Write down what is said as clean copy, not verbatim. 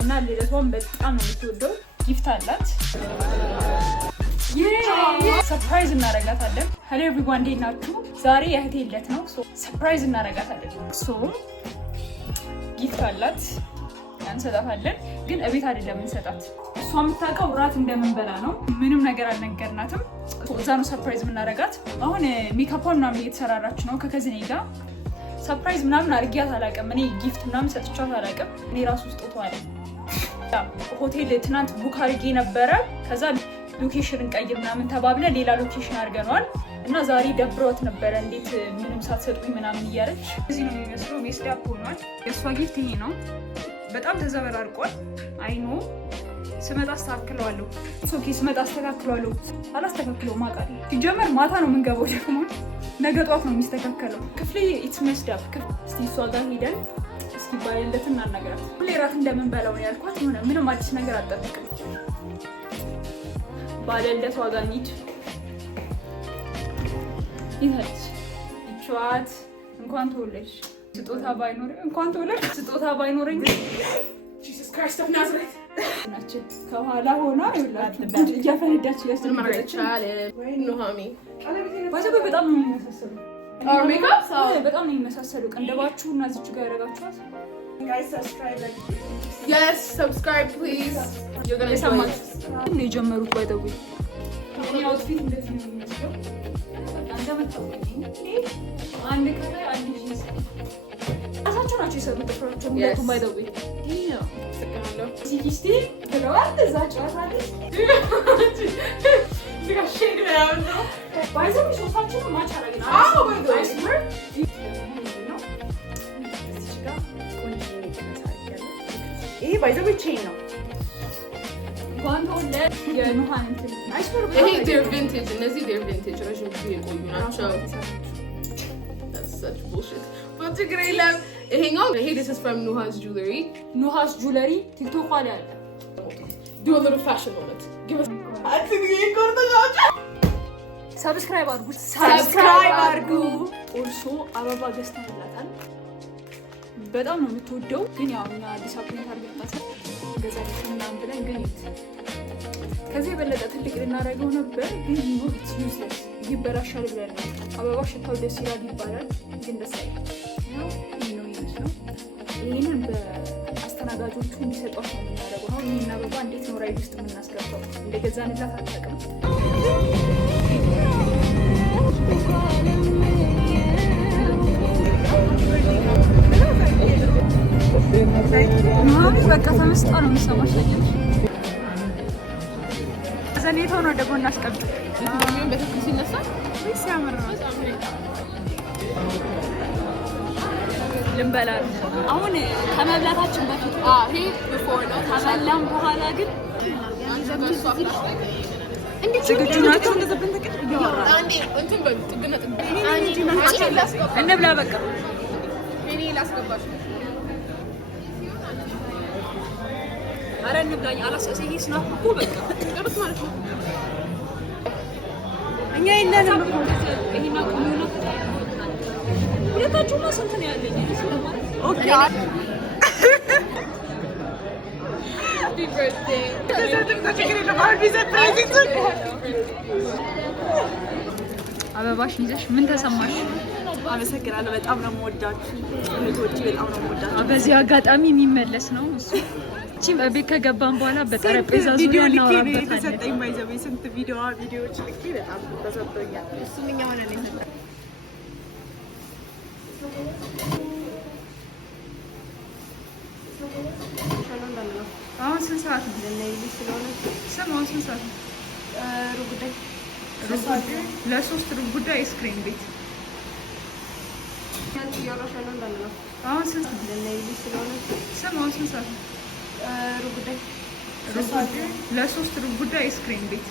እና ልደቷን በጣም ነው የምትወደው። ጊፍት አላት። ሰርፕራይዝ እናረጋታለን። ሄሎ ኤቭሪዋን እንዴት ናችሁ? ዛሬ የእህቴ ልደት ነው። ሰርፕራይዝ እናረጋታለን። ጊፍት አላት እንሰጣታለን፣ ግን እቤት አይደለም እንሰጣት። እሷ የምታውቀው እራት እንደምንበላ ነው። ምንም ነገር አልነገርናትም። እዛ ነው ሰርፕራይዝ የምናረጋት። አሁን ሜካፓን ምናምን እየተሰራራች ነው ከከዝኔ ጋር። ሰርፕራይዝ ምናምን አድርጊያት አላውቅም። እኔ ጊፍት ምናምን ሰጥቻት አላውቅም። እኔ ራሱ ስጦታ አለ። ሆቴል ትናንት ቡክ አድርጌ ነበረ። ከዛ ሎኬሽን እንቀይር ምናምን ተባብለን ሌላ ሎኬሽን አድርገነዋል እና ዛሬ ደብሯት ነበረ። እንዴት ምንም ሳትሰጡኝ ምናምን እያለች እዚህ ነው የሚመስለው። ሜስዳፕ ሆኗል። የእሷ ጊፍት ይሄ ነው። በጣም ተዘበራርቋል። አይኖ ስመጣ አስተካክለዋለሁ። ኦኬ ስመጣ አስተካክለዋለሁ። አላስተካክለውም አውቃለሁ። ሲጀመር ማታ ነው የምንገባው፣ ደግሞ ነገ ጠዋት ነው የሚስተካከለው። ክፍሌ ኢትስ ሜስዳፕ። እስቲ እሷ ጋር ሄደን እስኪ ባለለትን እናናገራት። ሁሌ እራት እንደምንበላው ነው ያልኳት። ሆነ ምንም አዲስ ነገር አልጠብቅም። ባለለት ዋጋ ኒድ ይሄት ይቻት እንኳን ተወለድሽ። ስጦታ ባይኖረኝ እንኳን ተወለድሽ። ስጦታ ባይኖረኝ ጂሰስ ክራይስት ኦፍ ናዝሬት ናችን ከኋላ ሆና ይላችሁ እያፈነዳች ያስተምራለች። ወይ ኑሃሚ ባይዘው በጣም ነው የሚመሳሰሉ። አር ሜካፕ በጣም ነው የሚመሳሰሉ። ቀንደባችሁ እና እዚች ጋር ያደረጋችኋት guys subscribe like yes subscribe please you're going to enjoy it ነው የጀመሩት by the way እኔ አውትፊት እንደዚህ ነው የሚመስለው። እንደምታውቁ አንድ ከላይ አንድ ጂንስ አሳቸው ናቸው የሰሩት ጥፍራቸው ሁለቱ by the way ነው ተቀናለው ሲኪስቲ ተለዋል እዛ ጫታለች ዲጋሽን ነው by the way ሶፋችን ማች አረጋግና አዎ by the way ይሄ by the way chain ነው። ኳንቶለ የኑሃን እንትን አይስበር ይሄ ዴር ቪንቴጅ እነዚህ ዴር ቪንቴጅ ረጅም ጊዜ የቆዩ ናቸው። that's such bullshit but ችግር የለም። ይሄኛው ይሄ this is from Nuha's jewelry ቲክቶክ ላይ አለ። do a little fashion moment give us ሰብስክራይብ አድርጉ። ኦልሶ አበባ ገዝተንላታል። በጣም ነው የምትወደው፣ ግን ያው እኛ ዲስአፖይንት አድርገናታል። ገዛለች ምናምን ብለን ግን ከዚህ የበለጠ ትልቅ ልናደርገው ነበር፣ ግን ኢትስ ዩዝለስ ይበላሻል ብለን ነው። አበባ ሽታው ደስ ይላል ይባላል፣ ግን ደስ አይልም። ያው ነው ይመስለው። ይሄንን በአስተናጋጆቹ እንዲሰጧት ነው የምናደርገው። አሁን ይሄን አበባ እንዴት ነው ራይድ ውስጥ የምናስገባው? እንደገዛንላት አታውቅም። በቃ ተመስጣ ነው የሚሰማሽ። ዘኔታው ነው ደግሞ እናስቀምጥ። ይሄን በትክክል ሲነሳ ሲያምር ነው። ልንበላ አሁን ከመብላታችን በፊት ይሄ ቢፎር ነው። ከበላም በኋላ ግን እንዴት ዝግጁ ናችሁ? እንደዘብን ተቀጥ ይያወራ አንዴ እንትን በጥግነ እንብላ በቃ እኔ ላስገባሽ አረ እንብላኝ አላሰሰኝ ስናፕ እኮ በቃ ቀርጥ ማለት ነው። እኛ የለንም እኮ ይሄና ኮሚና ሁለታችሁ ነው ስንት ነው ያለኝ? ኦኬ ሃፒ በርዝዴይ አበባሽ ይዘሽ ምን ተሰማሽ? አመሰግናለሁ። በጣም ነው የምወዳችሁ እህቶቼ፣ በጣም ነው የምወዳችሁ። በዚህ አጋጣሚ የሚመለስ ነው እሱ እቺም ቤት ከገባን በኋላ በጠረጴዛ ዙሪያ እናወራበታለን። ተሰጠኝ ባይዘው ስንት ቪዲዮዎች ልኬ በጣም ተሰጥቶኛል። እሱም እኛ ሆነን እንሰጣለን። አሁን ስንት ሰዓት ነው? ለነዚህ ስለሆነ ሰማው ስንት ሰዓት ነው? ሩብ ጉዳይ ለሶስት ሩብ ጉዳይ አይስክሪም ቤት አሁን ስንት ነው? ለነዚህ ስለሆነ ሰማው ስንት ሰዓት ነው? ሩብ ጉዳይ ለሶስት ሩብ ጉዳይ አይስክሪም ቤት